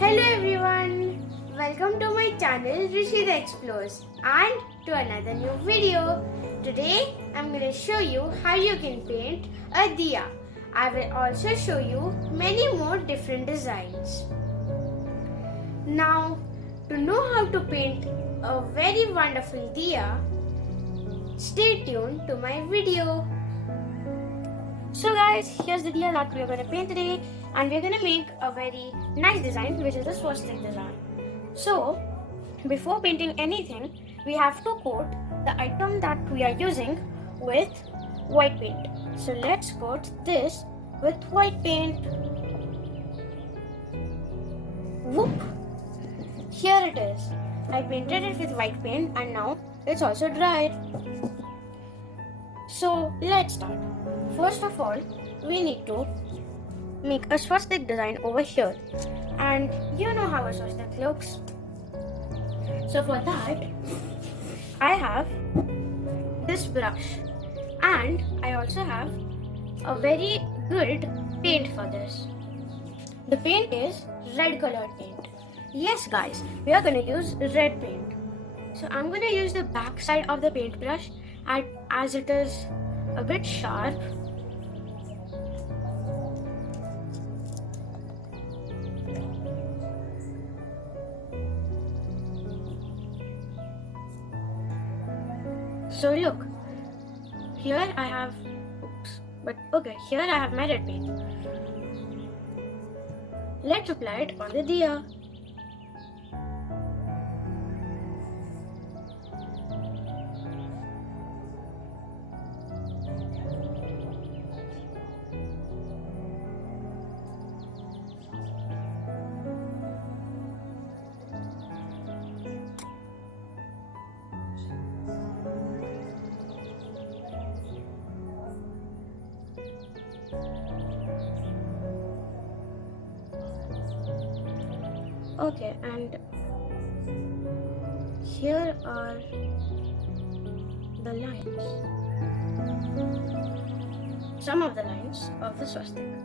Hello everyone, welcome to my channel Rishita Explores and to another new video. Today I'm going to show you how you can paint a diya. I will also show you many more different designs. Now to know how to paint a very wonderful diya, stay tuned to my video. So guys, here's the diya that we are going to paint today, and we're going to make a very nice design, which is the swastik design. So before painting anything, we have to coat the item that we are using with white paint. So let's coat this with white paint. Whoop! Here it is. I painted it with white paint and now it's also dried. So let's start. First of all, we need to make a swastik design over here, and you know how a swastik looks. So for that, I have this brush, and I also have a very good paint for this. The paint is red colored paint. Yes guys, we are going to use red paint. So I'm going to use the back side of the paintbrush as it is a bit sharp. So look, here I have, here I have my red paint. Let's apply it on the diya. Okay, and here are the lines, some of the lines of the swastik.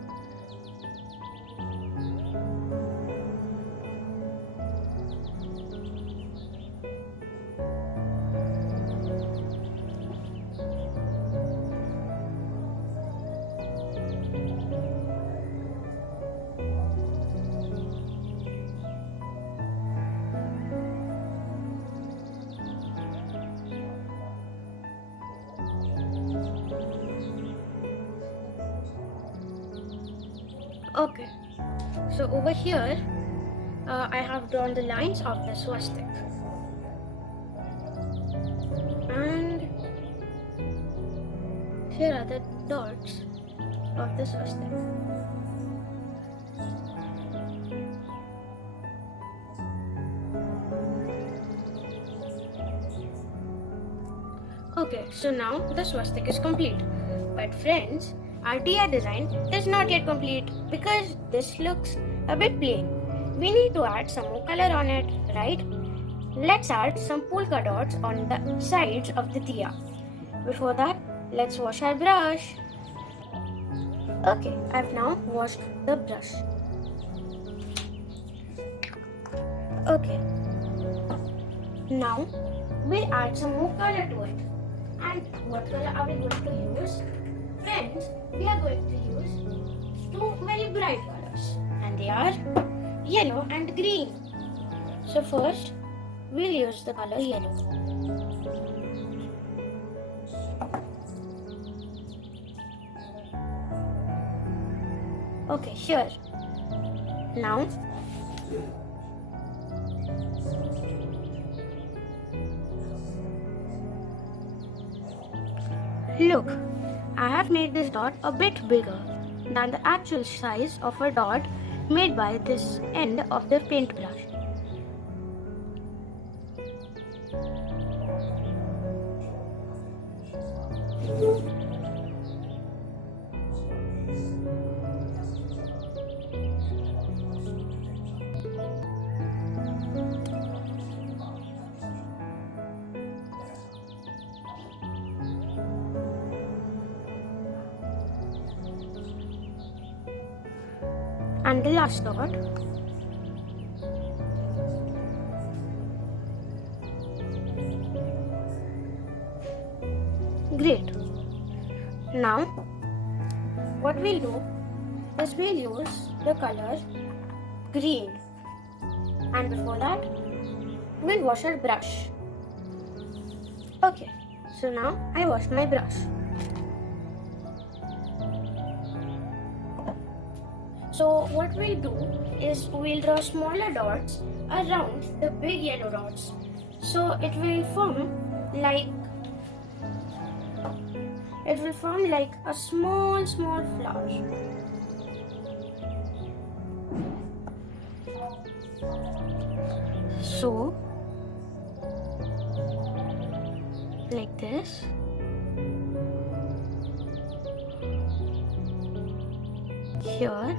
Okay, so over here I have drawn the lines of the swastik, and here are the dots of the swastik. Okay, so now the swastik is complete. But friends, our diya design is not yet complete because this looks a bit plain. We need to add some more color on it, right? Let's add some polka dots on the sides of the diya. Before that, let's wash our brush. Okay, I've now washed the brush. Okay, now we'll add some more color to it. And what color are we going to use? Friends, we are going to use two very bright colors, and they are yellow and green. So first, we'll use the color yellow. Okay, here. Now, look, I have made this dot a bit bigger than the actual size of a dot made by this end of the paintbrush. And the last dot Great. Now, what we'll do is we'll use the color green. And before that, we'll wash our brush. Okay, so now I wash my brush. So what we'll do is we'll draw smaller dots around the big yellow dots. So it will form like a small flower. So like this. Here.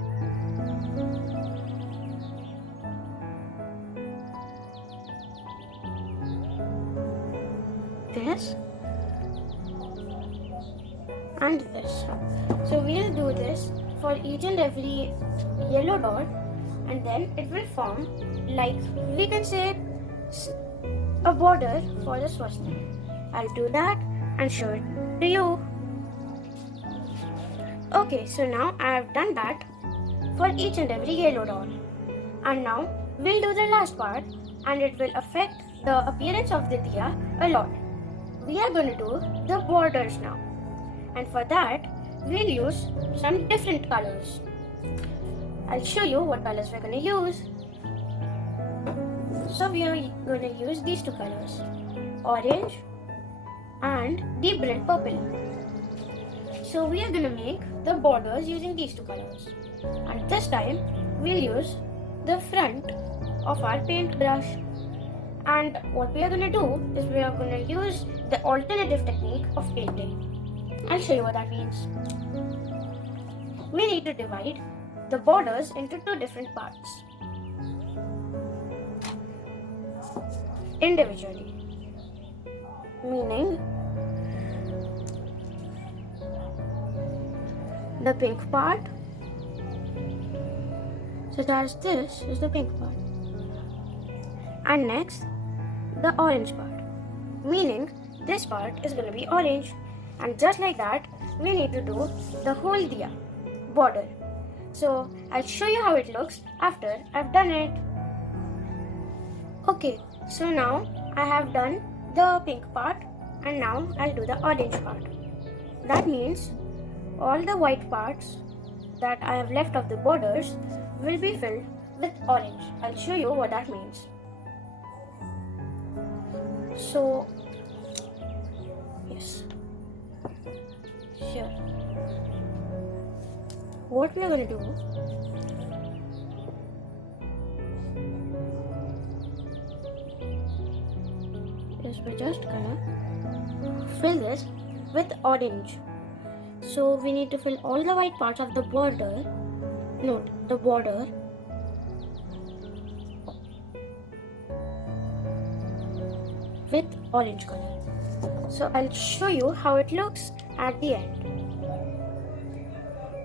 This and this. So we'll do this for each and every yellow dot, and then it will form like, we can say, a border for the swastik. I'll do that and show it to you. Okay, so now I have done that for each and every yellow dot. And now we'll do the last part, and it will affect the appearance of the diya a lot. We are going to do the borders now. And for that, we'll use some different colors. I'll show you what colors we're going to use. So we are going to use these two colors, orange and deep red purple. So we are going to make the borders using these two colors. And this time, we'll use the front of our paint brush. And what we are going to do is we are going to use the alternative technique of painting. I'll show you what that means. We need to divide the borders into two different parts individually, meaning the pink part, such as this is the pink part, and next the orange part, meaning this part is going to be orange. And just like that, we need to do the whole diya border. So I'll show you how it looks after I've done it. Okay, so now I have done the pink part, and now I'll do the orange part. That means all the white parts that I have left of the borders will be filled with orange. I'll show you what that means. So, yes. Sure. What we are going to do is we're just gonna fill this with orange. So we need to fill all the white parts of the border. Note the border. With orange color. So I'll show you how it looks at the end.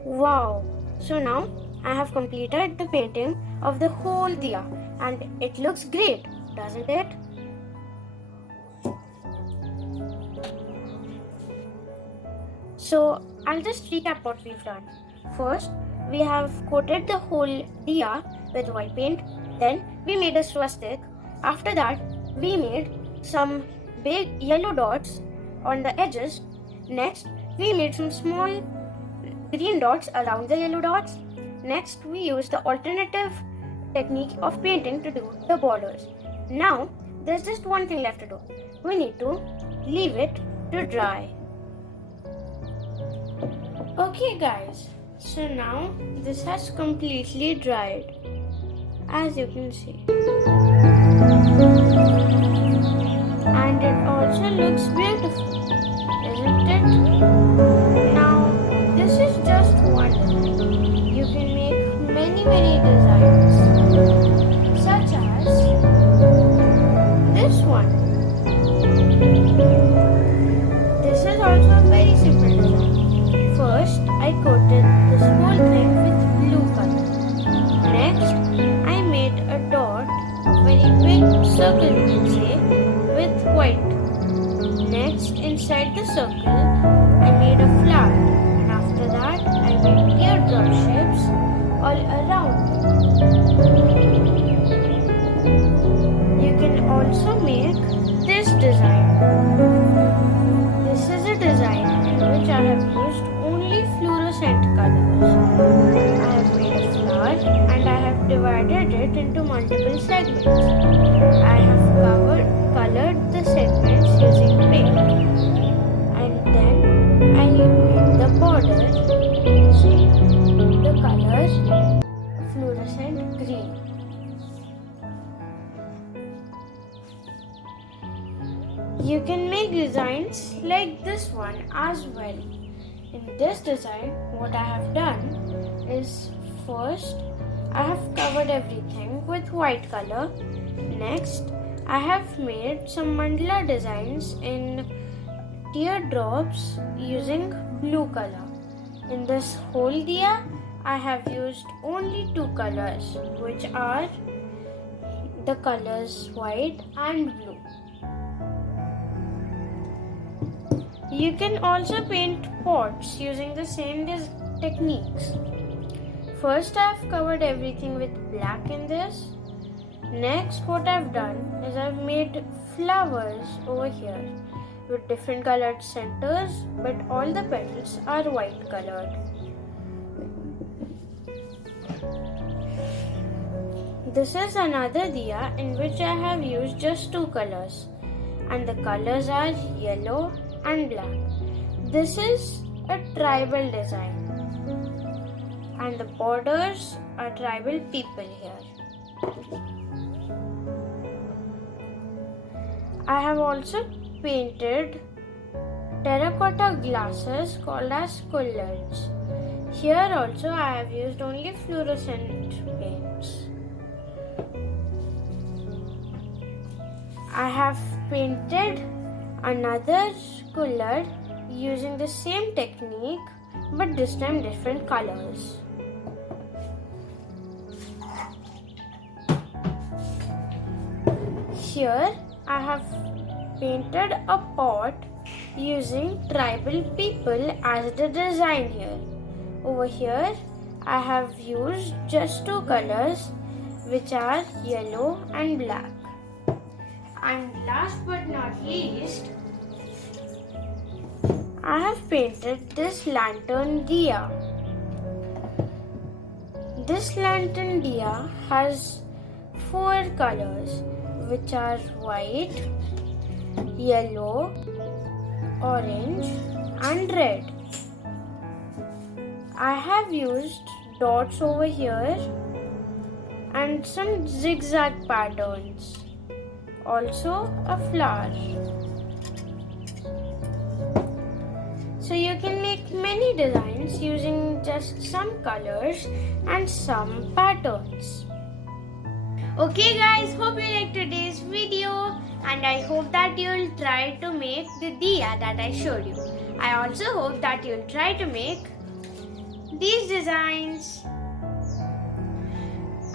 Wow! So now I have completed the painting of the whole diya, and it looks great, doesn't it? So I'll just recap what we've done. First, we have coated the whole diya with white paint. Then we made a swastik. After that, we made some big yellow dots on the edges. Next, we made some small green dots around the yellow dots. Next, we used the alternative technique of painting to do the borders. Now, there's just one thing left to do. We need to leave it to dry. Okay guys, so now this has completely dried, as you can see. And it also looks beautiful, isn't it? Now, this is just one design. You can make many designs, such as this one. This is also a very simple design. First, I coated this whole thing with blue color. Next, I made a dot, a very big circle you can say, with white. Next, Next, inside the circle, I made a flower, and after that, I made teardrop shapes all around it. You can also make this design. This is a design in which I have used only fluorescent colors. I have made a flower and I have divided it into multiple segments. I have colored the segments using paint, and then I made the border using the colors fluorescent green. You can make designs like this one as well. In this design, what I have done is first I have covered everything with white color. Next, I have made some mandala designs in teardrops using blue color. In this whole diya, I have used only two colors, which are the colors white and blue. You can also paint pots using the same techniques. First, I have covered everything with black in this. Next, what I have done is I have made flowers over here with different colored centers, but all the petals are white colored. This is another diya in which I have used just two colors, and the colors are yellow and black. This is a tribal design, and the borders are tribal people here. I have also painted terracotta glasses called as collards. Here also I have used only fluorescent paints. I have painted another collard using the same technique, but this time different colors. Here I have painted a pot using tribal people as the design here. Over here I have used just two colors, which are yellow and black. And last but not least, I have painted this lantern diya. This lantern diya has four colors, which are white, yellow, orange and red. I have used dots over here and some zigzag patterns. Also a flower. So you can make many designs using just some colors and some patterns. Okay guys, hope you liked today's video and I hope that you'll try to make the diya that I showed you. I also hope that you'll try to make these designs.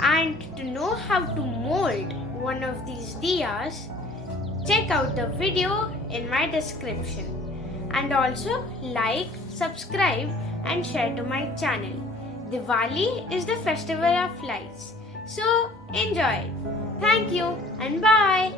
And to know how to mold one of these diyas, check out the video in my description. And also like, subscribe and share to my channel. Diwali is the festival of lights. So enjoy. Thank you and bye.